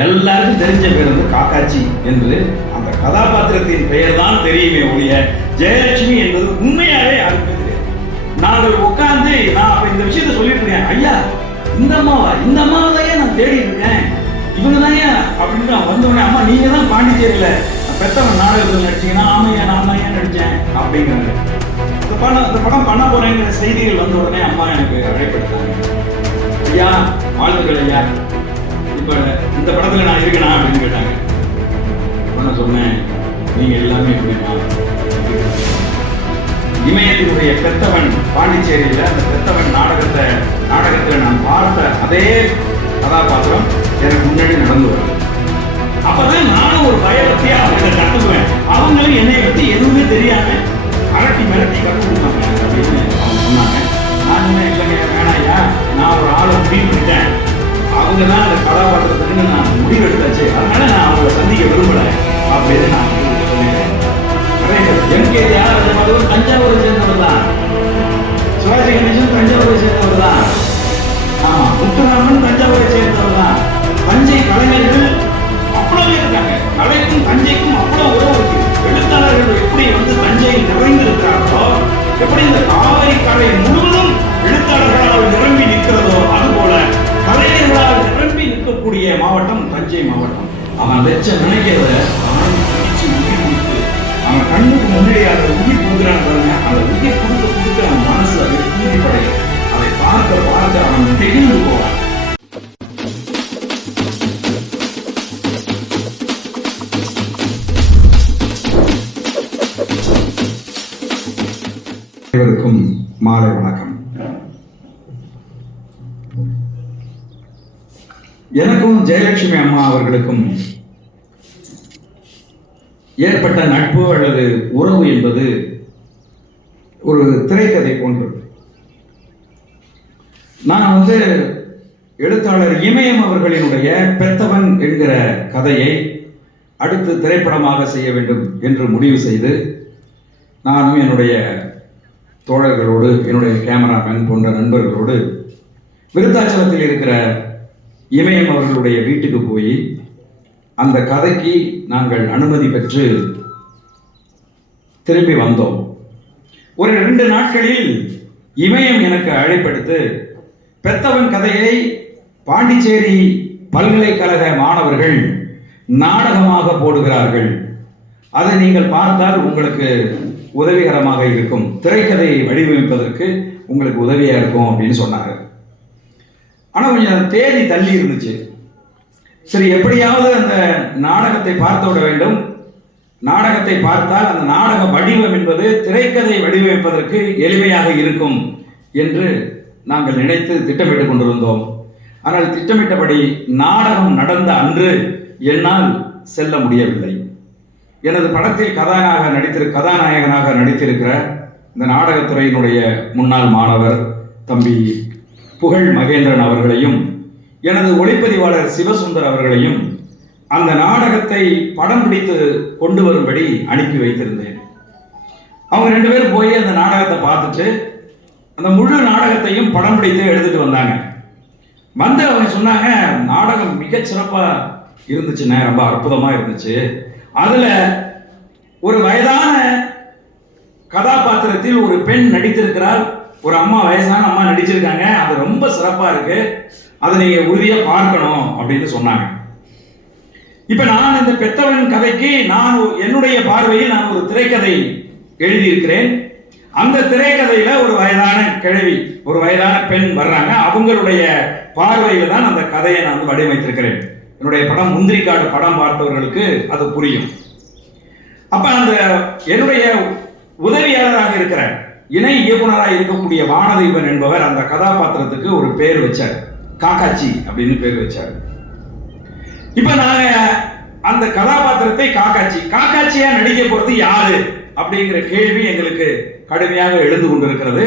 எல்லாருக்கும் தெரிஞ்ச பேர் வந்து காக்காட்சி என்று அந்த கதாபாத்திரத்தின் பெயர் தான் தெரியுமே ஒழிய ஜெயலட்சுமி என்பது உண்மையாவே யாருக்குமே தெரியாது. நாங்கள் உட்கார்ந்து நான் அப்ப இந்த விஷயத்த சொல்லிட்டு இருக்கேன், ஐயா இந்த அம்மாவை தான் நான் தேடி இருக்கேன், இவங்க தான் அப்படின்னு வந்தோடனே, அம்மா நீங்க தான் பாண்டிச்சேரியில பெத்தவன் நாடகத்தில் நடிச்சீங்கன்னா, ஆமையா நான் தான் ஏன் நடிச்சேன் அப்படிங்கிறாங்க. இந்த படம் பண்ண போறேங்கிற செய்திகள் வந்த உடனே அம்மா எனக்கு அழைப்படுத்தாங்க, ஐயா வாழ்த்துக்கள் ஐயா, இப்ப இந்த படத்துல நான் இருக்கேனா அப்படின்னு கேட்டாங்க. நான் சொன்னேன், நீங்க எல்லாமே இருக்கீங்களா? இமயத்தினுடைய பெத்தவன் பாண்டிச்சேரியில அந்த பெத்தவன் நாடகத்துல நான் பார்த்த அதே கதாபாத்திரம் எனக்கு முன்னாடி நடந்து வரும். அப்பதான் நானும் ஒரு பயபக்தியா அவங்க கத்துக்குவேன். அவங்களும் என்னை பத்தி எதுவுமே தெரியாம அரட்டி மிரட்டி கற்று கொடுத்தாங்க அப்படின்னு அவங்க சொன்னாங்க. நான் சொன்னேன், இல்லைங்க வேணாயா, நான் ஒரு ஆளை முடிவு பண்ணிட்டேன், அவங்க தான் அந்த கதாபாத்திரத்துக்கு நான் முடிவு எடுத்தாச்சு, அதனால நான் அவங்களை சந்திக்க விரும்பல அப்படின்னு நான் சொன்னேன். எம்கேடி யாரும் தஞ்சாவூரை சேர்ந்தவர் தான், சிவாஜி கணேசன் தஞ்சாவூரை சேர்ந்தவர் தான், ஆமா முத்துராமன் தஞ்சாவூரை சேர்ந்தவர் தான். தஞ்சை கலைஞர்கள் அவ்வளவு இருக்காங்க, கலைக்கும் தஞ்சைக்கும் அவ்வளவு உறவு இருக்கு. எழுத்தாளர்கள் எப்படி வந்து தஞ்சையில் நிறைந்திருக்கிறார்களோ, எப்படி இந்த காவிரி கரை முழுவதும் எழுத்தாளர்களால் நிரம்பி நிற்கிறதோ, அதுபோல கலைஞர்களால் நிரம்பி நிற்கக்கூடிய மாவட்டம் தஞ்சை மாவட்டம். அவன் வெச்ச நினைக்கிறத அவன் கண்ணுக்கு முன்னாடி அதை உயிர் கொடுக்குறான் பாருங்க, அதை உயிர் கொடுக்க அவன் மனசு அதை தூண்டிப்படையும். அதை பார்க்க அவன் தெளிந்து போவான். அனைவருக்கும் மாலை வணக்கம். எனக்கும் ஜெயலட்சுமி அம்மா அவர்களுக்கும் ஏற்பட்ட நட்பு அல்லது உறவு என்பது ஒரு திரைக்கதை போன்றது. நான் வந்து எழுத்தாளர் இமயம் அவர்களினுடைய பெத்தவன் என்கிற கதையை அடுத்து திரைப்படமாக செய்ய வேண்டும் என்று முடிவு செய்து நானும் என்னுடைய தோழர்களோடு, என்னுடைய கேமராமேன் போன்ற நண்பர்களோடு விருத்தாச்சலத்தில் இருக்கிற இமயம் அவர்களுடைய வீட்டுக்கு போய் அந்த கதைக்கு நாங்கள் அனுமதி பெற்று திரும்பி வந்தோம். ஒரு 2 நாட்களில் இமயம் எனக்கு அழைப்படுத்து, பெத்தவன் கதையை பாண்டிச்சேரி பல்கலைக்கழக மாணவர்கள் நாடகமாக போடுகிறார்கள், அதை நீங்கள் பார்த்தால் உங்களுக்கு உதவிகரமாக இருக்கும், திரைக்கதையை வடிவமைப்பதற்கு உங்களுக்கு உதவியா இருக்கும் அப்படின்னு சொன்னாங்க. ஆனா கொஞ்சம் தேதி தள்ளி இருந்துச்சு. சரி, எப்படியாவது அந்த நாடகத்தை பார்த்து விட வேண்டும், நாடகத்தை பார்த்தால் அந்த நாடக வடிவம் என்பது திரைக்கதை வடிவமைப்பதற்கு எளிமையாக இருக்கும் என்று நாங்கள் நினைத்து திட்டமிட்டுக் கொண்டிருந்தோம். ஆனால் திட்டமிட்டபடி நாடகம் நடந்த அன்று என்னால் செல்ல முடியவில்லை. எனது படத்தில் கதாநாயகனாக நடித்திருக்கிற இந்த நாடகத்துறையினுடைய முன்னாள் மாணவர் தம்பி புகழ் மகேந்திரன் அவர்களையும் எனது ஒளிப்பதிவாளர் சிவசுந்தர் அவர்களையும் அந்த நாடகத்தை படம் பிடித்து கொண்டு வரும்படி அனுப்பி வைத்திருந்தேன். அவங்க 2 பேரும் போய் அந்த நாடகத்தை பார்த்துட்டு அந்த முழு நாடகத்தையும் படம் பிடித்து எடுத்துட்டு வந்தாங்க. வந்து அவங்க சொன்னாங்க, நாடகம் மிகச் சிறப்பா இருந்துச்சுன்னா, ரொம்ப அற்புதமா இருந்துச்சு, அதுல ஒரு வயதான கதாபாத்திரத்தில் ஒரு பெண் நடித்திருக்கிறாள், ஒரு அம்மா, வயசான அம்மா நடிச்சிருக்காங்க, அது ரொம்ப சிறப்பா இருக்கு, அதை நீங்க உறுதியா பார்க்கணும் அப்படின்னு சொன்னாங்க. இப்ப நான் இந்த பெத்தவன் கதைக்கு நான் என்னுடைய பார்வையில் நான் ஒரு திரைக்கதை எழுதியிருக்கிறேன். அந்த திரைக்கதையில ஒரு வயதான கிழவி, ஒரு வயதான பெண் வர்றாங்க, அவங்களுடைய பார்வையில தான் அந்த கதையை நான் வடிவமைத்திருக்கிறேன். என்னுடைய படம் முந்திரிக்காடு படம் பார்த்தவர்களுக்கு அது புரியும். அப்ப அந்த என்னுடைய உதவியாளராக இருக்கிற இணை இயக்குனராக இருக்கக்கூடிய வானதீபன் என்பவர் அந்த கதாபாத்திரத்துக்கு ஒரு பேர் வச்சார், காக்காட்சி அப்படின்னு பேர் வச்சார். இப்ப நாங்க அந்த கதாபாத்திரத்தை காக்காட்சியா நடிக்க போறது யாரு அப்படிங்கிற கேள்வி எங்களுக்கு கடுமையாக எழுந்து கொண்டிருக்கிறது.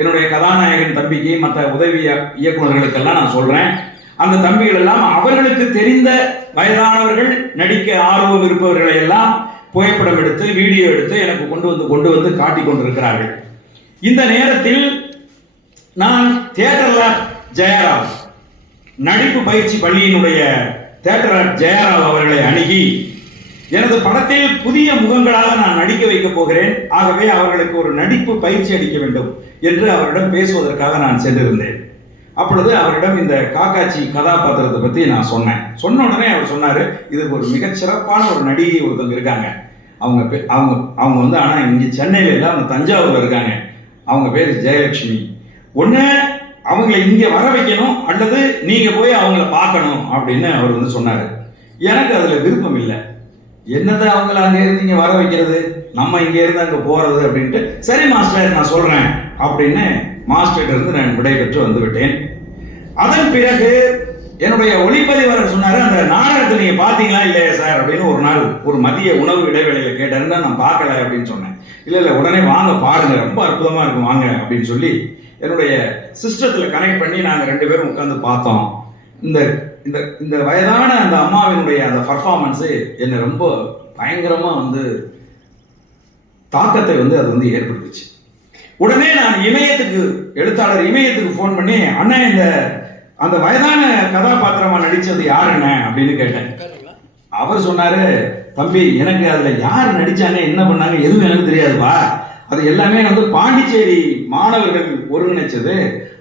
என்னுடைய கதாநாயகன் தம்பிக்கு, மற்ற உதவி இயக்குநர்களுக்கெல்லாம் நான் சொல்றேன், அந்த தம்பிகள் எல்லாம் அவர்களுக்கு தெரிந்த வயதானவர்கள் நடிக்க ஆர்வம் இருப்பவர்களை எல்லாம் புகைப்படம் எடுத்து வீடியோ எடுத்து எனக்கு கொண்டு வந்து காட்டிக் கொண்டிருக்கிறார்கள். இந்த நேரத்தில் நான் தியேட்டர்ல ஜெயராம் நடிப்பு பயிற்சி பள்ளியினுடைய தியேட்டர் ஆர்ட் ஜெயராவ் அவர்களை அணுகி எனது படத்தில் புதிய முகங்களாக நான் நடிக்க வைக்கப் போகிறேன், ஆகவே அவர்களுக்கு ஒரு நடிப்பு பயிற்சி அளிக்க வேண்டும் என்று அவரிடம் பேசுவதற்காக நான் சென்றிருந்தேன். அப்பொழுது அவரிடம் இந்த காக்காச்சி கதாபாத்திரத்தை பற்றி நான் சொன்ன உடனே அவர் சொன்னார், இதுக்கு ஒரு மிகச்சிறப்பான ஒரு நடிகை ஒருத்தவங்க இருக்காங்க, அவங்க அவங்க வந்து ஆனால் இங்கே சென்னையில் இல்லை, அவங்க தஞ்சாவூரில் இருக்காங்க, அவங்க பேர் ஜெயலட்சுமி, ஒன்று அவங்கள இங்கே வர வைக்கணும் அல்லது நீங்கள் போய் அவங்கள பார்க்கணும் அப்படின்னு அவர் வந்து சொன்னார். எனக்கு அதில் விருப்பம் இல்லை. என்னது அவங்கள அங்கே இருந்து இங்கே வர வைக்கிறது, நம்ம இங்கே இருந்து அங்கே போகிறது அப்படின்ட்டு, சரி மாஸ்டர் நான் சொல்கிறேன் அப்படின்னு மாஸ்டர்கிட்ட இருந்து நான் விடைபெற்று வந்து விட்டேன். அதன் பிறகு என்னுடைய ஒளிப்பதிவாளர் சொன்னார், அந்த நாடகத்தை நீங்கள் பார்த்தீங்களா இல்லையா சார் அப்படின்னு ஒரு நாள் ஒரு மதிய உணவு இடைவேளையில் கேட்டாருன்னா நான் பார்க்கல அப்படின்னு சொன்னேன். இல்லை உடனே வாங்க பாருங்க, ரொம்ப அற்புதமாக இருக்கும் வாங்க அப்படின்னு சொல்லி என்னுடைய சிஸ்டத்தில் கனெக்ட் பண்ணி நாங்கள் 2 பேரும் உட்காந்து பார்த்தோம். இந்த இந்த இந்த வயதான அந்த அம்மாவினுடைய அந்த பர்ஃபார்மன்ஸு என்னை ரொம்ப பயங்கரமாக வந்து தாக்கத்தை வந்து அது வந்து ஏற்படுத்துச்சு. உடனே நான் எழுத்தாளர் இமயத்துக்கு ஃபோன் பண்ணி, அண்ணன் இந்த அந்த வயதான கதாபாத்திரமாக நடித்தது யார் என்ன அப்படின்னு கேட்டேன். அவர் சொன்னார், தம்பி எனக்கு அதில் யார் நடித்தாங்க என்ன பண்ணாங்க எதுவும் எனக்கு தெரியாதுப்பா, அது எல்லாமே வந்து பாண்டிச்சேரி மாணவர்கள் ஒருங்கிணைச்சது,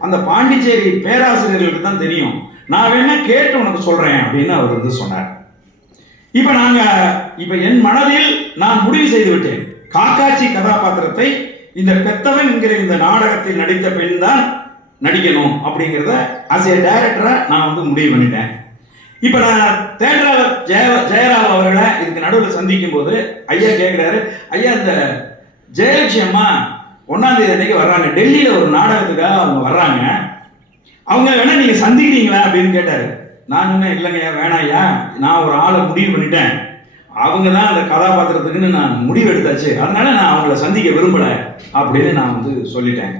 அந்த பாண்டிச்சேரி பேராசிரியர்களுக்கு தான் தெரியும், நான் வேணா கேட்டு உனக்கு சொல்றேன் அப்படின்னு அவர் வந்து சொன்னார். இப்ப என் மனதில் நான் முடிவு செய்து விட்டேன், காக்காச்சி கதாபாத்திரத்தை இந்த பெத்தவன் என்கிற இந்த நாடகத்தில் நடித்த பெண் தான் நடிக்கணும் அப்படிங்கிறத as a டைரக்டரா நான் வந்து முடிவு பண்ணிட்டேன். இப்ப நான் ஜெயராவ் அவர்களை இதுக்கு நடுவில் சந்திக்கும் போது ஐயா கேட்கிறாரு, ஐயா இந்த ஜெயலட்சுமி அம்மா 1ஆம் தேதி அன்னைக்கு வர்றாங்க, டெல்லியில ஒரு நாடகத்துக்காக அவங்க வர்றாங்க, அவங்க வேணா நீங்க சந்திக்கிறீங்களா அப்படின்னு கேட்டாரு. நான் சொன்னேன், இல்லைங்கய்யா வேணாய்யா, நான் ஒரு ஆளை முடிவு பண்ணிட்டேன், அவங்க தான் அந்த கதாபாத்திரத்துக்குன்னு நான் முடிவு எடுத்தாச்சு, அதனால நான் அவங்கள சந்திக்க விரும்பல அப்படின்னு நான் வந்து சொல்லிட்டேன்.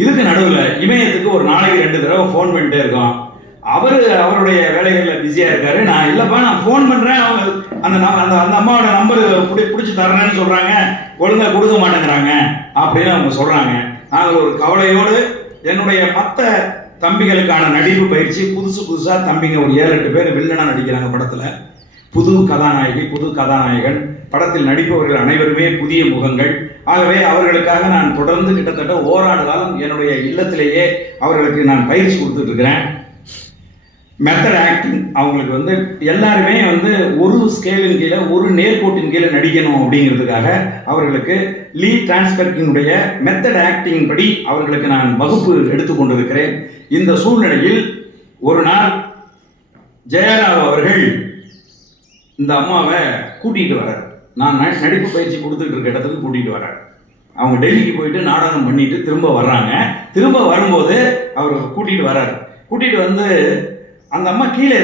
இதுக்கு நடுவில் இமயத்துக்கு ஒரு நாளைக்கு 2 தடவை ஃபோன் பண்ணிட்டே இருக்கோம். அவருடைய வேலைகளில் பிஸியாக இருக்காரு. நான் இல்லைப்பா நான் ஃபோன் பண்ணுறேன், அவங்க அந்த அந்த அம்மாவோட நம்பர் பிடிச்சி தர்றேன்னு சொல்கிறாங்க, ஒழுங்காக கொடுக்க மாட்டேங்கிறாங்க அப்படின்னு அவங்க சொல்கிறாங்க. நாங்கள் ஒரு கவலையோடு என்னுடைய மற்ற தம்பிகளுக்கான நடிப்பு பயிற்சி புதுசாக தம்பிங்க ஒரு 7-8 பேர் வில்லனாக நடிக்கிறாங்க படத்தில், புது கதாநாயகி புது கதாநாயகன், படத்தில் நடிப்பவர்கள் அனைவருமே புதிய முகங்கள். ஆகவே அவர்களுக்காக நான் தொடர்ந்து கிட்டத்தட்ட ஓராண்டு காலம் என்னுடைய இல்லத்திலேயே அவர்களுக்கு நான் பயிற்சி கொடுத்துட்டு இருக்கிறேன். மெத்தட் ஆக்டிங் அவங்களுக்கு வந்து எல்லாருமே வந்து ஒரு ஸ்கேலின் கீழே ஒரு நேர்கோட்டின் கீழே நடிக்கணும் அப்படிங்கிறதுக்காக அவர்களுக்கு லீ டிரான்ஸ்பர்க்கினுடைய மெத்தட் ஆக்டிங் படி அவர்களுக்கு நான் வகுப்பு எடுத்துக்கொண்டிருக்கிறேன். இந்த சூழ்நிலையில் ஒரு நாள் ஜெயராவ் அவர்கள் இந்த அம்மாவை கூட்டிகிட்டு வர்றார். நான் நடிப்பு பயிற்சி கொடுத்துட்டு இருக்க இடத்துக்கு கூட்டிகிட்டு வர்றார். அவங்க டெல்லிக்கு போயிட்டு நாடகம் பண்ணிட்டு திரும்ப வர்றாங்க. திரும்ப வரும்போது அவர் கூட்டிகிட்டு வர்றார். கூட்டிகிட்டு வந்து அந்த அம்மா கீழே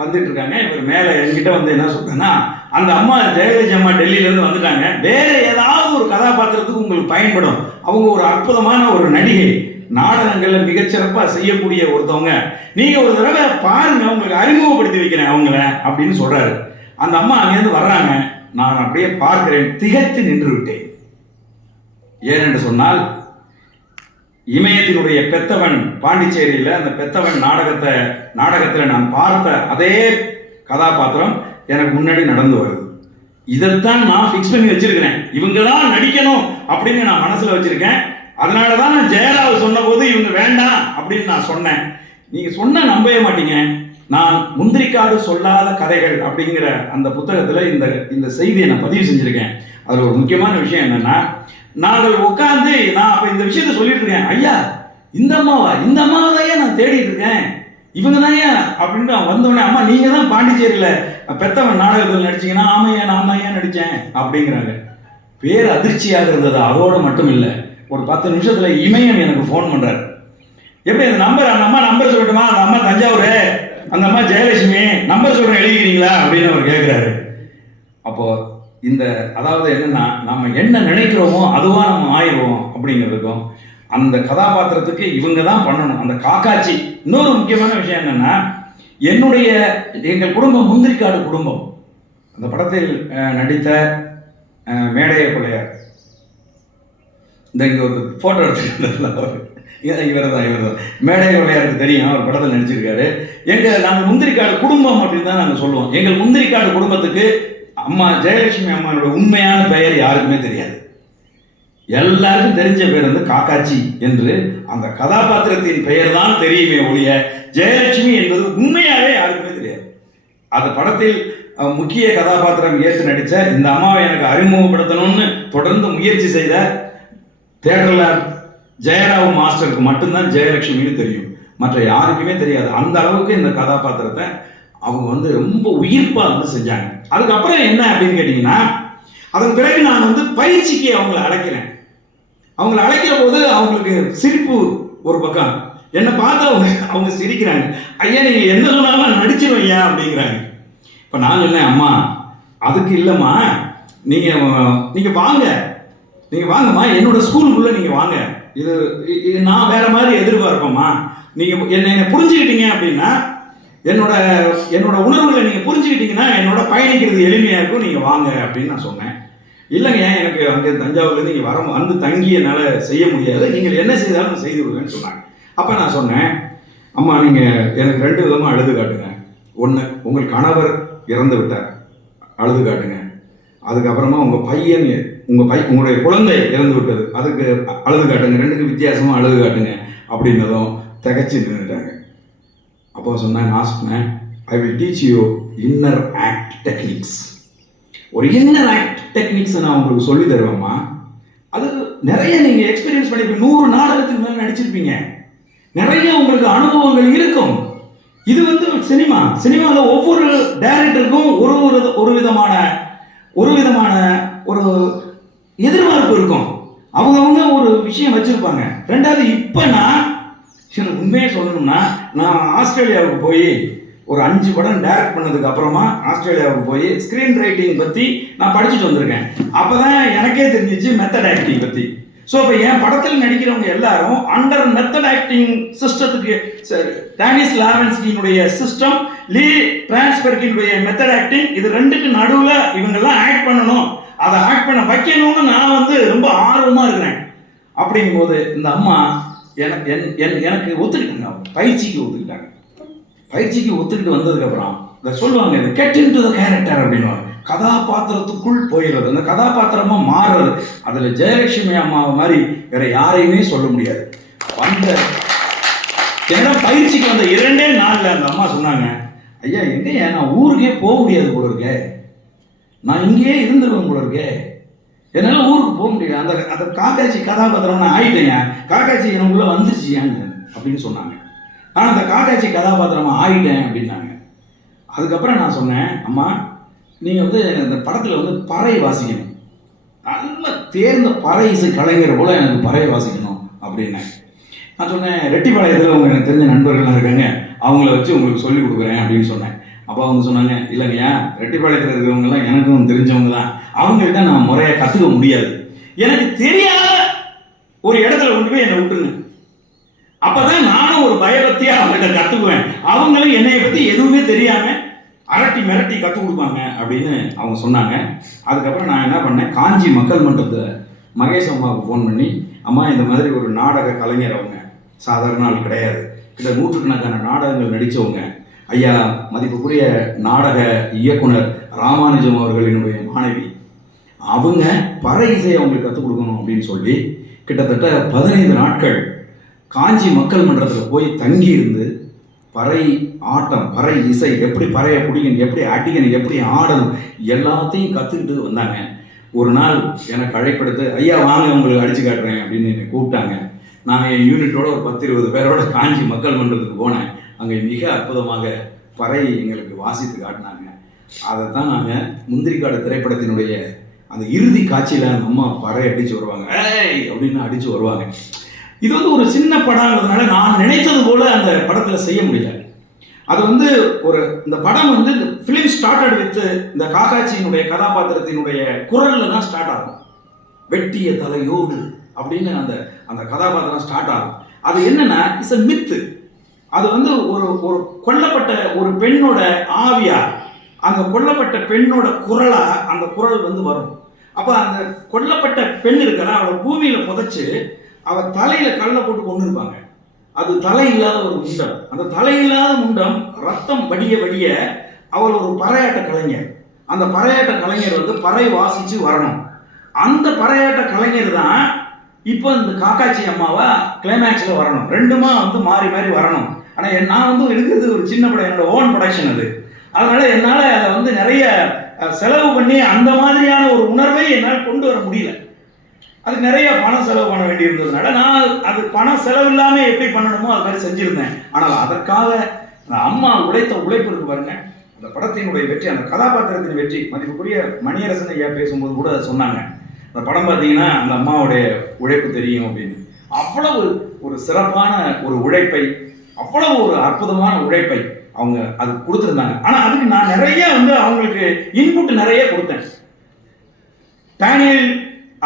வந்துட்டு இருக்காங்க. இவர் மேலே என்கிட்ட வந்து என்ன சொல்றேன்னா, அந்த அம்மா ஜெயலலிதா அம்மா டெல்லியிலேருந்து வந்துட்டாங்க, வேற ஏதாவது ஒரு கதாபாத்திரத்துக்கு உங்களுக்கு பயன்படும், அவங்க ஒரு அற்புதமான ஒரு நடிகை, நாடகங்கள்ல மிகச்சிறப்பாக செய்யக்கூடிய ஒருத்தவங்க, நீங்க ஒரு தடவை பாருங்க, உங்களுக்கு அறிமுகப்படுத்தி வைக்கிறேன் அவங்கள அப்படின்னு சொல்றாரு. அந்த அம்மா அங்கேருந்து வர்றாங்க. நான் அப்படியே பார்க்கிறேன், திகைத்து நின்று விட்டேன். ஏனென்று சொன்னால் இமயத்தினுடைய பெத்தவன் பாண்டிச்சேரியில் அந்த பெத்தவன் நாடகத்தில் நான் பார்த்த அதே கதாபாத்திரம் எனக்கு முன்னாடி நடந்து வருது. இதைத்தான் நான் ஃபிக்ஸ் பண்ணி வச்சிருக்கிறேன், இவங்க தான் நடிக்கணும் அப்படின்னு நான் மனசுல வச்சிருக்கேன். அதனால தான் நான் ஜெயராவ் சொன்ன போது இவங்க வேண்டாம் அப்படின்னு நான் சொன்னேன். நீங்க சொன்ன நம்பவே மாட்டீங்க, நான் முந்திரிக்காடு சொல்லாத கதைகள் அப்படிங்கிற அந்த புத்தகத்தில் இந்த செய்தியை நான் பதிவு செஞ்சிருக்கேன். அதில் ஒரு முக்கியமான விஷயம் என்னன்னா, நாங்கள் உட்காந்து நான் அப்போ இந்த விஷயத்த சொல்லிட்டு இருக்கேன், ஐயா இந்த அம்மாவை தான் நான் தேடிட்டு இருக்கேன், இவங்க தான் அப்படின்னு வந்தோடனே, அம்மா நீங்க தான் பாண்டிச்சேரியில் பெத்தவன் நாடகத்தில் நடிச்சீங்கன்னா, ஆமையா நான் தான் ஏன் நடித்தேன் அப்படிங்கிறாங்க. பேர் அதிர்ச்சியாக இருந்தது. அதோடு மட்டும் இல்லை, ஒரு 10 நிமிஷத்துல இமயம் எனக்கு ஃபோன் பண்றாரு. எப்படி அந்த அம்மா நம்பர் சொல்லட்டுமா, அந்த அம்மா தஞ்சாவூர், அந்த அம்மா ஜெயலட்சுமி, நம்பர் சொல்றேன் எழுதிக்கிறீங்களா அப்படின்னு அவர் கேட்கிறாரு. அப்போ அதாவது என்னன்னா, நம்ம என்ன நினைக்கிறோமோ அதுவா நம்ம ஆயிடுவோம் அப்படிங்கிறதுக்கும், அந்த கதாபாத்திரத்துக்கு இவங்க தான் பண்ணணும். அந்த காக்காச்சி இன்னொரு முக்கியமான விஷயம் என்னன்னா, எங்கள் குடும்பம் முந்திரிக்காடு குடும்பம். அந்த படத்தில் நடித்த மேடைய பிள்ளையார், இங்க ஒரு போட்டோ எடுத்துக்கிட்டு இவர் தான் மேடை விளையாடுறது தெரியும், அவர் படத்தில் நடிச்சிருக்காரு. நாங்கள் முந்திரிக்காடு குடும்பம் அப்படின்னு தான் நாங்கள் சொல்லுவோம். எங்கள் முந்திரிக்காடு குடும்பத்துக்கு அம்மா ஜெயலட்சுமி அம்மாவோட உண்மையான பெயர் யாருக்குமே தெரியாது. எல்லாருக்கும் தெரிஞ்ச பேர் வந்து காக்காச்சி என்று அந்த கதாபாத்திரத்தின் பெயர் தான் தெரியுமே ஒழிய ஜெயலட்சுமி என்பது உண்மையாகவே யாருக்குமே தெரியாது. அந்த படத்தில் முக்கிய கதாபாத்திரம் ஏற்று நடித்த இந்த அம்மாவை எனக்கு அறிமுகப்படுத்தணும்னு தொடர்ந்து முயற்சி செய்த தேட்டரில் ஜெயராவ் மாஸ்டருக்கு மட்டும்தான் ஜெயலட்சுமின்னு தெரியும், மற்ற யாருக்குமே தெரியாது. அந்த அளவுக்கு இந்த கதாபாத்திரத்தை அவங்க வந்து ரொம்ப உயிர்ப்பாக வந்து செஞ்சாங்க. அதுக்கப்புறம் என்ன அப்படின்னு கேட்டிங்கன்னா, அதன் பிறகு நான் வந்து பயிற்சிக்கு அவங்கள அழைக்கிறேன். அவங்கள அழைக்கிற போது அவங்களுக்கு சிரிப்பு ஒரு பக்கம், என்னை பார்த்து அவங்க சிரிக்கிறாங்க. ஐயா நீங்கள் என்ன சொன்னாலும் நடிச்சிடும் ஐயா அப்படிங்கிறாங்க. இப்போ நான் சொன்னேன், அம்மா அதுக்கு இல்லைம்மா, நீங்கள் வாங்கம்மா என்னோட ஸ்கூலுக்குள்ளே நீங்கள் வாங்க. இது நான் வேற மாதிரி எதிர்பார்ப்போம்மா. நீங்கள் என்னை புரிஞ்சுக்கிட்டீங்க அப்படின்னா, என்னோட உணர்வுகளை நீங்கள் புரிஞ்சுக்கிட்டீங்கன்னா என்னோட பயணிக்கிறது எளிமையாக இருக்கும், நீங்கள் வாங்க அப்படின்னு நான் சொன்னேன். இல்லைங்க எனக்கு அங்கே தஞ்சாவூர்லேருந்து இங்கே வந்து தங்கி என்னால் செய்ய முடியாது, நீங்கள் என்ன செய்தாலும் நான் செய்து விடுவேன்னு சொன்னாங்க. அப்போ நான் சொன்னேன், அம்மா நீங்கள் எனக்கு 2 விதமாக அழுது காட்டுங்க. ஒன்று, உங்கள் கணவர் இறந்து விட்டார், அழுது காட்டுங்க. அதுக்கப்புறமா உங்களுடைய குழந்தை இறந்து விட்டது, அதுக்கு அழுது காட்டுங்க. 2க்கும் வித்தியாசமாக அழுது காட்டுங்க அப்படின்னதும் திகச்சு நின்றுட்டாங்க. அப்போ நான் சொன்னேன், I will teach you inner act techniques. ஒரு இன்னர் ஆக்ட் டெக்னிக்ஸ் நான் உங்களுக்கு சொல்லி தருவேம்மா. அது நிறைய நீங்கள் எக்ஸ்பீரியன்ஸ் பண்ணிருப்பீங்க, 100 நாடகத்துக்கு மேலே நடிச்சிருப்பீங்க, நிறைய உங்களுக்கு அனுபவங்கள் இருக்கும். இது வந்து சினிமாவில் ஒவ்வொரு டைரக்டருக்கும் ஒரு விதமான ஒரு எதிர்பார்ப்பு இருக்கும். அவங்க ஒரு விஷயம் வச்சிருப்பாங்க. 2வது, இப்போ நான் உண்மையே சொல்லணும்னா, நான் ஆஸ்திரேலியாவுக்கு போய் ஒரு 5 படம் டைரக்ட் பண்ணதுக்கு அப்புறமா ஆஸ்திரேலியாவுக்கு போய் ஸ்கிரீன் ரைட்டிங் பற்றி நான் படிச்சுட்டு வந்திருக்கேன். அப்போ தான் எனக்கே தெரிஞ்சிச்சு மெத்தட் ஆக்டிங் பற்றி. ஸோ இப்போ என் படத்தில் நடிக்கிறவங்க எல்லாரும் அண்டர் மெத்தட் ஆக்டிங் சிஸ்டத்துக்கு, டானிஸ் லாரன்ஸ்கியினுடைய சிஸ்டம், லீ டிரான்ஸ்பெர்கினுடைய மெத்தட் ஆக்டிங், இது 2க்கு நடுவில் இவங்கெல்லாம் ஆக்ட் பண்ணணும், அதை ஆக்ட் பண்ண வைக்கணும்னு நான் வந்து ரொம்ப ஆர்வமாக இருக்கிறேன். அப்படிங்கும்போது இந்த அம்மா எனக்கு ஒத்துக்கிட்டாங்க, பயிற்சிக்கு ஒத்துக்கிட்டாங்க. பயிற்சிக்கு ஒத்துக்கிட்டு வந்ததுக்கப்புறம் இதை சொல்லுவாங்க, இது get in to the character அப்படின்னு, கதாபாத்திரத்துக்குள் போயிடுறது, அந்த கதாபாத்திரமாக மாறுறது. அதில் ஜெயலட்சுமி அம்மாவை மாதிரி வேற யாரையுமே சொல்ல முடியாது. ஏன்னா பயிற்சிக்கு வந்த 2 நாளில் அந்த அம்மா சொன்னாங்க, ஐயா எங்கேயா நான் ஊருக்கே போக முடியாது போல இருக்கே, நான் இங்கேயே இருந்துருவேன் போல இருக்கே, என்னால் ஊருக்கு போக முடியாது, அந்த காக்காட்சி கதாபாத்திரம் நான் ஆயிட்டேங்க, காக்காட்சி எனக்குள்ளே வந்துருச்சியாங்க அப்படின்னு சொன்னாங்க. நான் அந்த காக்காட்சி கதாபாத்திரமாக ஆயிட்டேன் அப்படின்னாங்க. அதுக்கப்புறம் நான் சொன்னேன், அம்மா நீங்கள் வந்து இந்த படத்தில் வந்து பறை வாசிக்கணும், நல்ல தேர்ந்த பறை இசை கலைஞர் போல் எனக்கு பறை வாசிக்கணும் அப்படின்னேன். நான் சொன்னேன், ரெட்டிப்பாளையத்தில் அவங்க எனக்கு தெரிஞ்ச நண்பர்கள்லாம் இருக்காங்க, அவங்கள வச்சு உங்களுக்கு சொல்லிக் கொடுக்குறேன் அப்படின்னு சொன்னேன். அப்போ அவங்க சொன்னாங்க, இல்லைங்கய்யா ரெட்டிப்பாளையத்தில் இருக்கிறவங்கலாம் எனக்கும் தெரிஞ்சவங்க தான், அவங்கள்ட்ட நான் முறையாக கற்றுக்க முடியாது, எனக்கு தெரியாத ஒரு இடத்துல கொண்டு போய் என்னை விட்டுருங்க, அப்போதான் நானும் ஒரு பயபக்தியாக அவங்கள்ட்ட கற்றுக்குவேன், அவங்களும் என்னைய பற்றி எதுவுமே தெரியாமல் அரட்டி மிரட்டி கற்றுக் கொடுப்பாங்க அப்படின்னு அவங்க சொன்னாங்க. அதுக்கப்புறம் நான் என்ன பண்ணேன், காஞ்சி மக்கள் மன்றத்தில் மகேஷ் அம்மாவுக்கு ஃபோன் பண்ணி, அம்மா இந்த மாதிரி ஒரு நாடக கலைஞர், அவங்க சாதாரண ஆள் கிடையாது, கிட்ட 100கணக்கான நாடகங்கள் நடித்தவங்க, ஐயா மதிப்புக்குரிய நாடக இயக்குனர் ராமானுஜம் அவர்களினுடைய மாணவி, அவங்க பறை இசையை அவங்களுக்கு கற்றுக் கொடுக்கணும் அப்படின்னு சொல்லி கிட்டத்தட்ட 15 நாட்கள் காஞ்சி மக்கள் மன்றத்தில் போய் தங்கி இருந்து பறை ஆட்டம், பறை இசை, எப்படி பறையை பிடிக்கணும், எப்படி அடிக்கணும், எப்படி ஆடணும், எல்லாத்தையும் கற்றுக்கிட்டு வந்தாங்க. ஒரு நாள் எனக்கு அழைப்படுத்து, ஐயா வாங்க உங்களுக்கு அடித்து காட்டுறேன் அப்படின்னு என்னை கூப்பிட்டாங்க. நான் என் யூனிட்டோட ஒரு 10-20 பேரோட காஞ்சி மக்கள் மன்றத்துக்கு போனேன். அங்கே மிக அற்புதமாக பறை எங்களுக்கு வாசித்து காட்டினாங்க. அதை தான் நாங்கள் முந்திரிக்காடு திரைப்படத்தினுடைய அந்த இறுதி காட்சியில் அந்த அம்மா பறை அடித்து வருவாங்க, ஏய் அப்படின்னு அடித்து வருவாங்க. இது வந்து ஒரு சின்ன படங்கிறதுனால நான் நினைத்தது போல அந்த படத்தில் செய்ய முடியல. அது வந்து இந்த படம் வந்து இந்த ஃபிலிம் ஸ்டார்டட் வித் இந்த காக்காட்சியினுடைய கதாபாத்திரத்தினுடைய குரலில் தான் ஸ்டார்ட் ஆகும். வெட்டிய தலையோடு அப்படின்னு அந்த கதாபாத்திரம் ஸ்டார்ட் ஆகும். அது என்னன்னா இட்ஸ் a மித்து. அது வந்து ஒரு கொல்லப்பட்ட ஒரு பெண்ணோட ஆவியா, அந்த கொல்லப்பட்ட பெண்ணோட குரலா அந்த குரல் வந்து வரும். அப்போ அந்த கொல்லப்பட்ட பெண் இருக்கிறா, அவளை பூமியில் புதைச்சு அவ தலையில கல்லை போட்டு கொண்டு இருப்பாங்க. அது தலை இல்லாத ஒரு முண்டம். அந்த தலை இல்லாத முண்டம் ரத்தம் வடிய வடிய அவள் ஒரு பறையாட்ட கலைஞர். அந்த பறையாட்ட கலைஞர் வந்து பறை வாசிச்சு வரணும். அந்த பறையாட்ட கலைஞர் தான் இப்போ இந்த காக்காட்சி அம்மாவா கிளைமேக்ஸ்ல வரணும். ரெண்டுமா வந்து மாறி மாறி வரணும். ஆனா நான் வந்து எடுக்கிறது ஒரு சின்ன படம், என்னோட ஓன் ப்ரொடக்ஷன் அது. அதனால என்னால அதை வந்து நிறைய செலவு பண்ணி அந்த மாதிரியான ஒரு உணர்வை என்னால் கொண்டு வர முடியல. அதுக்கு நிறைய பணம் செலவு பண்ண வேண்டி இருந்ததுனால நான் அது பணம் செலவு இல்லாம எப்படி பண்ணணுமோ அது மாதிரி செஞ்சிருந்தேன். ஆனால் அதற்காக அம்மா உழைத்த உழைப்பு இருக்கு பாருங்க, அந்த படத்தினுடைய வெற்றி, அந்த கதாபாத்திரத்தின் வெற்றி. மதிப்புக்குரிய மணியரசன் ஐயா பேசும்போது கூட சொன்னாங்க, அந்த படம் பார்த்தீங்கன்னா அந்த அம்மாவுடைய உழைப்பு தெரியும் அப்படின்னு. அவ்வளவு ஒரு சிறப்பான ஒரு உழைப்பை, அவ்வளவு ஒரு அற்புதமான உழைப்பை அவங்க அது கொடுத்துருந்தாங்க. ஆனா அதுக்கு நான் நிறைய வந்து அவங்களுக்கு இன்புட் நிறைய கொடுத்தேன். டேனியல்,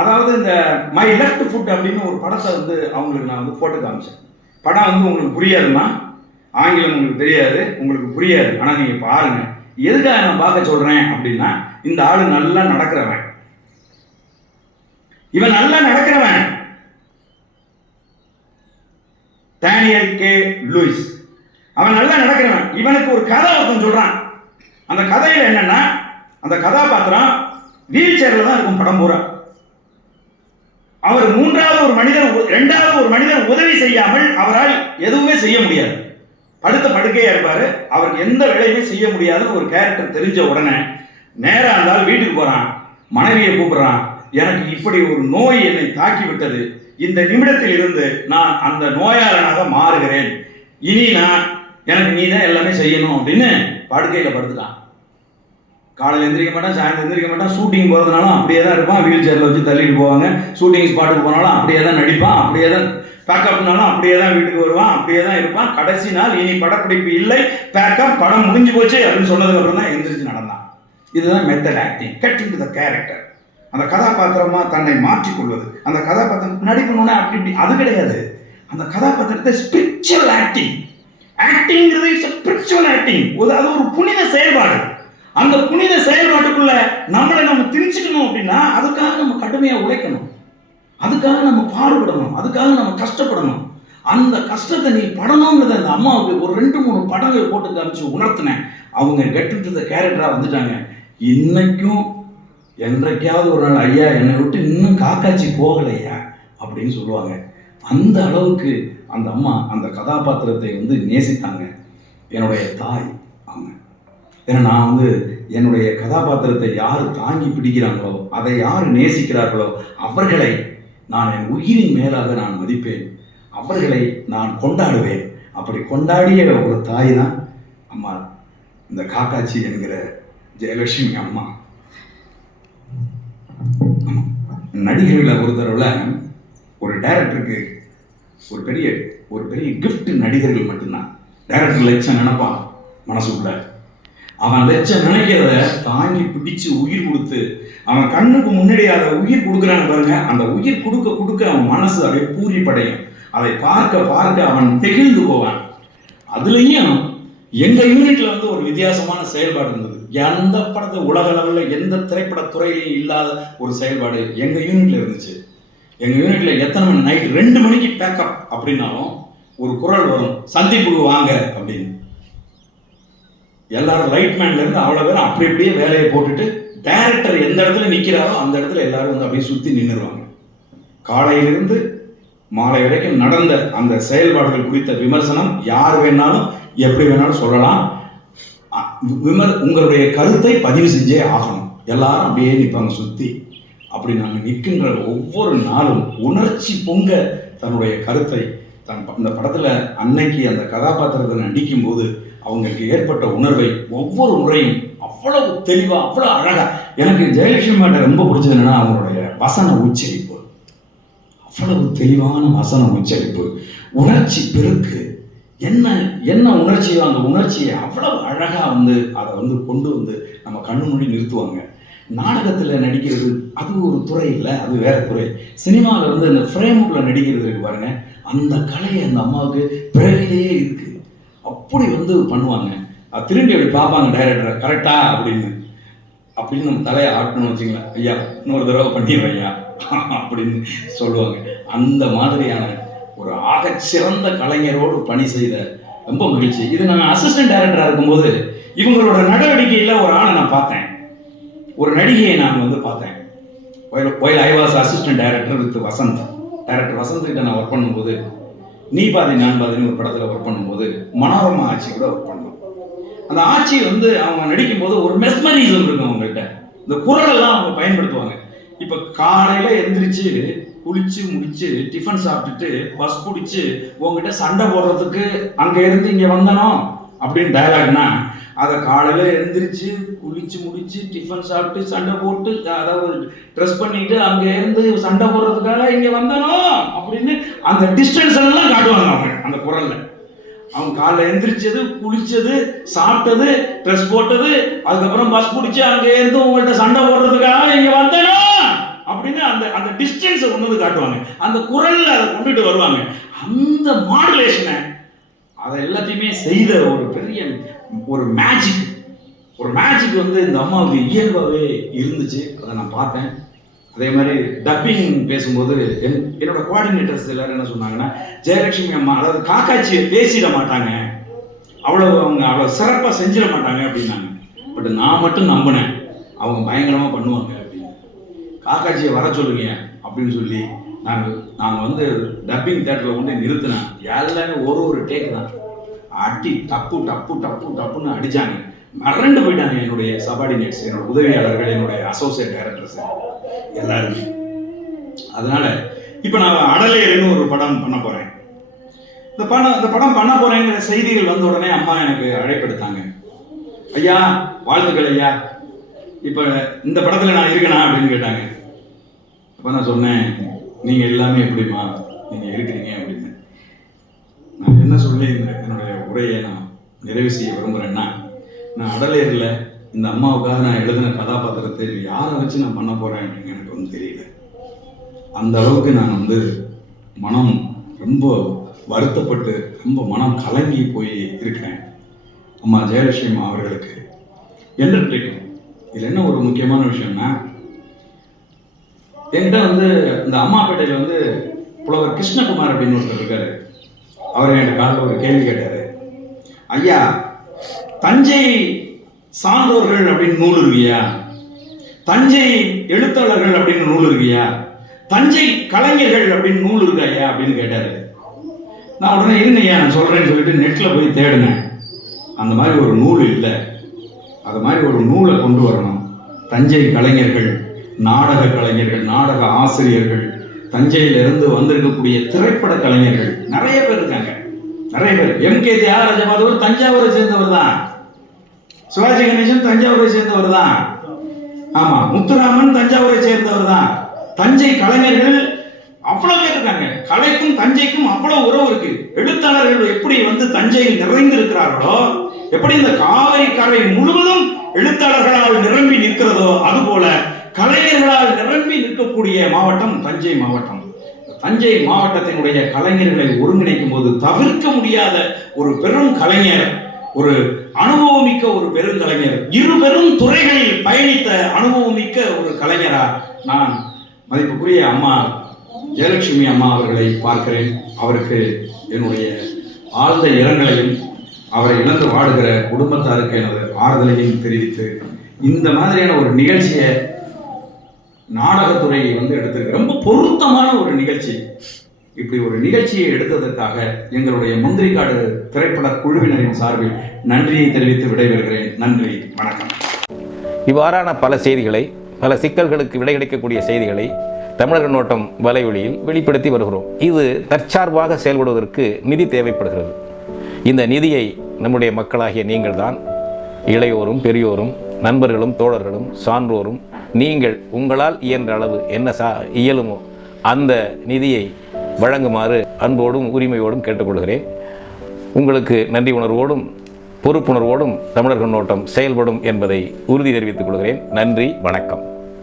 அதாவது இந்த மை லெஃப்ட் ஃபுட் அப்படின்னு ஒரு படத்தை வந்து அவங்களுக்கு நான் வந்து போட்டு காமிச்சேன். படம் வந்து உங்களுக்கு புரியாதுமா, ஆங்கிலம் உங்களுக்கு தெரியாது, உங்களுக்கு புரியாது, ஆனால் நீங்கள் பாருங்க. எதுக்காக நான் பார்க்க சொல்றேன் அப்படின்னா, இந்த ஆளு நல்லா நடக்கிறவன், இவன் நல்லா நடக்கிறவன். டேனியல் கே லூயிஸ் அவன் நல்லா நடக்கிறவன். இவனுக்கு ஒரு கதை ஒருத்தன் சொல்றான். அந்த கதையில் என்னன்னா, அந்த கதாபாத்திரம் வீல் சேர்ல தான் இருக்கும் படம் பூரா. அவர் இரண்டாவது ஒரு மனிதர் உதவி செய்யாமல் அவரால் எதுவுமே செய்ய முடியாது. படுத்த படுக்கையா இருப்பாரு, அவருக்கு எந்த வேலையுமே செய்ய முடியாதுன்னு ஒரு கேரக்டர் தெரிஞ்ச உடனே நேரா இருந்தால் வீட்டுக்கு போறான், மனைவியை கூப்பிடுறான். எனக்கு இப்படி ஒரு நோய் என்னை தாக்கி விட்டது, இந்த நிமிடத்தில் இருந்து நான் அந்த நோயாளனாக மாறுகிறேன், இனி எனக்கு நீ தான் எல்லாமே செய்யணும் அப்படின்னு படுக்கையில படுத்துட்டான். காலையில் எந்திரிக்க மாட்டான், சாயந்தரம் எந்திரிக்க மாட்டான். ஷூட்டிங் போகிறதுனாலும் அப்படியே தான் இருப்பான், வீல் சேரில் வச்சு தள்ளிட்டு போவாங்க. ஷூட்டிங் ஸ்பாட்டுக்கு போனாலும் அப்படியே தான் நடிப்பான், அப்படியே தான் பேக்கப்னாலும் அப்படியே தான் வீட்டுக்கு வருவான், அப்படியே தான் இருப்பான். கடைசி நாள் இனி படப்பிடிப்பு இல்லை, பேக்கப், படம் முடிஞ்சு போச்சு அப்படின்னு சொன்னதுக்கு அப்புறம் தான் எந்திரிச்சு நடந்தான். இதுதான் method acting, cut into the character. அந்த கதாபாத்திரமா தன்னை மாற்றிக்கொள்வது. அந்த கதாபாத்திரம் நடிக்கணும்னா அப்படி இப்படி அது கிடையாது. அந்த கதாபாத்திரத்தை ஸ்பிரிச்சுவல் ஆக்டிங். ஆக்டிங்கிறது இட்ஸ் ஸ்பிரிச்சுவல் ஆக்டிங். அது ஒரு புனித செயல்பாடு. அந்த புனித செயல்பாட்டுக்குள்ள நம்மளை நம்ம திணிச்சுக்கணும் அப்படின்னா அதுக்காக நம்ம கடுமையா உழைக்கணும், அதுக்காக நம்ம பாடுபடணும், அதுக்காக நம்ம கஷ்டப்படணும். அந்த கஷ்டத்தை நீ படணுங்கிறத அந்த அம்மாவுக்கு ஒரு 2-3 படங்கள் போட்டு காமிச்சு உணர்த்தினேன். அவங்க கெட் இன்டு த கேரக்டரா வந்துட்டாங்க. இன்னைக்கும் என்றைக்காவது ஒரு நாள், ஐயா என்னை விட்டு இன்னும் காக்காட்சி போகலையா அப்படின்னு சொல்லுவாங்க. அந்த அளவுக்கு அந்த அம்மா அந்த கதாபாத்திரத்தை வந்து நேசித்தாங்க. என்னுடைய தாய் அவங்க. ஏன்னா நான் வந்து என்னுடைய கதாபாத்திரத்தை யார் தாங்கி பிடிக்கிறாங்களோ, அதை யார் நேசிக்கிறார்களோ அவர்களை நான் என் உயிரின் மேலாக நான் மதிப்பேன், அவர்களை நான் கொண்டாடுவேன். அப்படி கொண்டாடிய ஒரு தாய் தான் அம்மா, இந்த காக்காட்சி என்கிற ஜெயலட்சுமி அம்மா. நடிகர்களை பொறுத்தளவில் ஒரு டைரக்டருக்கு ஒரு பெரிய கிஃப்ட் நடிகர்கள் மட்டும்தான். டைரக்டர் லட்சம் நினைப்பான் மனசுக்குள்ள, அவன் லட்சம் நினைக்கிறத தாங்கி பிடிச்சு உயிர் கொடுத்து அவன் கண்ணுக்கு முன்னாடி அதை உயிர் கொடுக்குறான்னு பாருங்க. அந்த உயிர் கொடுக்க கொடுக்க அவன் மனசு அப்படியே பூரிப்படையும். அதை பார்க்க பார்க்க அவன் நெகிழ்ந்து போவான். அதுலயும் எங்க யூனிட்ல வந்து ஒரு வித்தியாசமான செயல்பாடு இருந்தது. எந்த படத்தை உலக அளவில் எந்த திரைப்பட துறையிலையும் இல்லாத ஒரு செயல்பாடு எங்க யூனிட்ல இருந்துச்சு. எங்க யூனிட்ல எத்தனை மணி, நைட் 2 மணிக்கு பேக்கப் அப்படின்னாலும் ஒரு குரல் வரும், சந்திப்புக்கு வாங்க அப்படின்னு. எல்லாரும் லைட்மேன்ல இருந்து அவ்வளவு பேரும் அப்படி அப்படியே வேலையை போட்டுட்டு டைரக்டர் எந்த இடத்துல நிக்கிறாரோ அந்த இடத்துல எல்லாரும் வந்து அப்படியே சுத்தி நின்றுடுவாங்க. காலையிலிருந்து மாலை வரைக்கும் நடந்த அந்த செயல்பாடுகள் குறித்த விமர்சனம் யார் வேணாலும் எப்படி வேணாலும் சொல்லலாம். உங்களுடைய கருத்தை பதிவு செஞ்சே ஆகணும். எல்லாரும் அப்படியே நிற்பாங்க சுத்தி. அப்படி நாங்கள் நிற்கின்ற ஒவ்வொரு நாளும் உணர்ச்சி பொங்க தன்னுடைய கருத்தை இந்த படத்துல அன்னைக்கு அந்த கதாபாத்திரத்தை நடிக்கும் போது அவங்களுக்கு ஏற்பட்ட உணர்வை ஒவ்வொரு முறையும் அவ்வளவு தெளிவா, அவ்வளவு அழகா. எனக்கு ஜெயலட்சுமி மாட்ட ரொம்ப பிடிச்சது என்னன்னா அவங்களுடைய வசன உச்சரிப்பு. அவ்வளவு தெளிவான வசன உச்சரிப்பு, உணர்ச்சி பெருக்கு. என்ன உணர்ச்சியோ அந்த உணர்ச்சியை அவ்வளவு அழகா வந்து அதை வந்து கொண்டு வந்து நம்ம கண்ணு முன்னாடி நிறுத்துவாங்க. நாடகத்துல நடிக்கிறது அது ஒரு துறை இல்லை, அது வேற துறை. சினிமாவில் வந்து அந்த ஃப்ரேமுக்குள்ள நடிக்கிறது இருக்கு பாருங்க, அந்த கலையை அந்த அம்மாவுக்கு பிறவிலேயே இருக்கு. அப்படி வந்து பண்ணுவாங்க. திரும்பி அப்படி பார்ப்பாங்க டைரக்டரை, கரெக்டா அப்படின்னு நம்ம தலையை ஆட்டணும்னு வச்சுங்களேன். ஐயா இன்னொரு தடவை பண்ணிடுறேன் ஐயா அப்படின்னு சொல்லுவாங்க. அந்த மாதிரியான ஒரு ஆகச்சிறந்த கலைஞரோடு பணி செய்த ரொம்ப மகிழ்ச்சி. இது நான் அசிஸ்டன்ட் டைரக்டரா இருக்கும்போது இவங்களோட நடவடிக்கையில ஒரு ஆளை நான் பார்த்தேன், ஒரு நடிகையை நான் வந்து பார்த்தேன். while I was assistant director with Vasanth, director Vasanth கிட்ட நான் ஒர்க் பண்ணும்போது, நீ பாதி நான் பாதின்னு ஒரு படத்துல ஒர்க் பண்ணும்போது மனோரமா ஆட்சி கூட ஒர்க் பண்ணோம். அந்த ஆட்சி வந்து அவங்க நடிக்கும் போது ஒரு மெஸ்மரிசம் இருக்கும் அவங்கள்ட்ட. இந்த குரல் எல்லாம் அவங்க பயன்படுத்துவாங்க. இப்ப காலையில எந்திரிச்சு குளிச்சு முடிச்சு டிஃபன் சாப்பிட்டுட்டு பஸ் பிடிச்சு உங்ககிட்ட சண்டை போடுறதுக்கு அங்க இருந்து இங்க வந்தனோ அப்படின்னு டயலாக்னா, அதை காலையில எந்திரிச்சு குளிச்சு முடிச்சு டிஃபன் சாப்பிட்டு சண்டை போட்டு அதாவது ட்ரெஸ் பண்ணிட்டு அங்க இருந்து சண்டை போடுறதுக்காக இங்க வந்தனோ அப்படின்னு அந்த டிஸ்டன்ஸ் எல்லாம் காட்டுவாங்க அவங்க அந்த குரல்ல. அவங்க காலைல எந்திரிச்சது, குளிச்சது, சாப்பிட்டது, ட்ரெஸ் போட்டது, அதுக்கப்புறம் பஸ் பிடிச்சு அங்க இருந்து உங்கள்கிட்ட சண்டை போடுறதுக்காக இங்க வந்தனோ அப்படின்னு அந்த அந்த டிஸ்டன்ஸை கொண்டு வந்து காட்டுவாங்க. அந்த குரல்ல அதை கொண்டுட்டு வருவாங்க. அந்த மாடுலேஷனை அதை எல்லாத்தையுமே செய்த ஒரு பெரிய ஒரு மேஜிக் வந்து இந்த அம்மாவுக்கு இயல்பாகவே இருந்துச்சு. அதை நான் பார்த்தேன். அதே மாதிரி டப்பிங் பேசும்போது என்னோட கோஆர்டினேட்டர்ஸ் எல்லாரும் என்ன சொன்னாங்கன்னா, ஜெயலட்சுமி அம்மா அதாவது காக்காட்சியை பேசிட மாட்டாங்க, அவங்க சிறப்பாக செஞ்சிட மாட்டாங்க அப்படின்னாங்க. பட் நான் மட்டும் நம்பினேன் அவங்க பயங்கரமாக பண்ணுவாங்க அப்படின்னு. காக்காட்சியை வர சொல்லுங்க அப்படின்னு சொல்லி நாங்கள் வந்து டப்பிங் தேட்டரில் கொண்டு நிறுத்தினேன். எல்லாமே ஒரு டேக் தான், அடி டப்பு டப்பு டப்பு டப்புன்னு அடிச்சாங்க. மறந்து போயிட்டாங்க என்னுடைய சபார்டினேட்ஸ், என்னோட உதவியாளர்கள், என்னுடைய அசோசியேட் டைரக்டர்ஸ் எல்லாருமே. அதனால இப்போ நான் அடலேன்னு ஒரு படம் பண்ண போறேன். இந்த படம் பண்ண போறேங்கிற செய்திகள் வந்த உடனே அம்மா எனக்கு அழைப்படுத்தாங்க. ஐயா வாழ்த்துக்கள் ஐயா, இப்போ இந்த படத்துல நான் இருக்கேனா அப்படின்னு கேட்டாங்க. அப்ப நான் சொன்னேன், நீங்க எல்லாமே எப்படிமா நீங்க இருக்கிறீங்க அப்படின்னு. நான் என்ன சொல்லி என்னுடைய உரையை நான் நிறைவு செய்ய விரும்புகிறேன்னா, நான் அடலேரில் இந்த அம்மாவுக்காக நான் எழுதின கதாபாத்திரத்தை யாரை வச்சு நான் பண்ண போகிறேன் அப்படின்னு எனக்கு வந்து தெரியல. அந்த அளவுக்கு நான் வந்து மனம் ரொம்ப வருத்தப்பட்டு ரொம்ப மனம் கலங்கி போய் இருக்கிறேன். அம்மா ஜெயலட்சுமி அம்மா அவர்களுக்கு என்ன பிடிக்கும். இதில் என்ன ஒரு முக்கியமான விஷயம்னா, என்கிட்ட வந்து இந்த அம்மாப்பேட்டையில் வந்து புலவர் கிருஷ்ணகுமார் அப்படின்னு ஒருத்தர் இருக்காரு. அவர் என்கிட்ட காலையில் ஒரு கேள்வி கேட்டாரு. ஐயா, தஞ்சை சான்றோர்கள் அப்படின்னு நூல் இருக்கியா, தஞ்சை எழுத்தாளர்கள் அப்படின்னு நூல் இருக்கியா, தஞ்சை கலைஞர்கள் அப்படின்னு நூல் இருக்காயா அப்படின்னு கேட்டாரு. நான் உடனே இருங்கய்யா நான் சொல்றேன்னு சொல்லிட்டு நெட்ல போய் தேடினேன். அந்த மாதிரி ஒரு நூல் இல்லை. அது மாதிரி ஒரு நூலை கொண்டு வரணும். தஞ்சை கலைஞர்கள், நாடக கலைஞர்கள், நாடக ஆசிரியர்கள், தஞ்சையிலிருந்து வந்திருக்கக்கூடிய திரைப்பட கலைஞர்கள் நிறைய பேர் இருக்காங்க. நிறைய பேர். எம்.கே. தியாகராஜ மாதவர் தஞ்சாவூரை சேர்ந்தவர் தான். சிவாஜி கணேசன் தஞ்சாவூரை சேர்ந்தவர் தான். ஆமா, முத்துராமன் தஞ்சாவூரை சேர்ந்தவர் தான். தஞ்சை கலைஞர்கள் அவ்வளவு பேர் இருக்காங்க. கலைக்கும் தஞ்சைக்கும் அவ்வளவு உறவு இருக்கு. எழுத்தாளர்கள் எப்படி வந்து தஞ்சையில் நிறைந்து இருக்கிறார்களோ, எப்படி இந்த காவிரி கரை முழுவதும் எழுத்தாளர்களால் நிரம்பி நிற்கிறதோ, அதுபோல கலைஞர்களால் நிரம்பி நிற்கக்கூடிய மாவட்டம் தஞ்சை மாவட்டம். தஞ்சை மாவட்டத்தினுடைய கலைஞர்களை ஒருங்கிணைக்கும் போது தவிர்க்க முடியாத ஒரு பெரும் கலைஞர், ஒரு அனுபவமிக்க ஒரு பெருங்கலைஞர், இரு பெரும் துறைகளில் பயணித்த அனுபவமிக்க ஒரு கலைஞரா நான் மதிப்புக்குரிய அம்மா ஜெயலட்சுமி அம்மா அவர்களை பார்க்கிறேன். அவருக்கு என்னுடைய ஆழ்ந்த இரங்கலையும் அவரை இழந்து வாடுகிற குடும்பத்தாருக்கு எனது ஆறுதலையும் தெரிவித்து, இந்த மாதிரியான ஒரு நிகழ்ச்சியை நாடகத்துறை வந்து எடுத்திருக்கு. ரொம்ப பொருத்தமான ஒரு நிகழ்ச்சி. இப்படி ஒரு நிகழ்ச்சியை எடுத்ததற்காக எங்களுடைய முந்திரிக்காடு திரைப்பட குழுவினரின் சார்பில் நன்றியை தெரிவித்து விடைபெறுகிறேன். நன்றி, வணக்கம். இவ்வாறான பல செய்திகளை, பல சிக்கல்களுக்கு விடை கிடைக்கக்கூடிய செய்திகளை தமிழர் கண்ணோட்டம் வலைவழியில் வெளிப்படுத்தி வருகிறோம். இது தற்சார்பாக செயல்படுவதற்கு நிதி தேவைப்படுகிறது. இந்த நிதியை நம்முடைய மக்களாகிய நீங்கள் தான், இளையோரும் பெரியோரும் நண்பர்களும் தோழர்களும் சான்றோரும், நீங்கள் உங்களால் இயன்ற அளவு என்ன இயலுமோ அந்த நிதியை வழங்குமாறு அன்போடும் உரிமையோடும் கேட்டுக்கொள்கிறேன். உங்களுக்கு நன்றி உணர்வோடும் பொறுப்புணர்வோடும் தமிழர் கண்ணோட்டம் செயல்படும் என்பதை உறுதி தெரிவித்துக் கொள்கிறேன். நன்றி, வணக்கம்.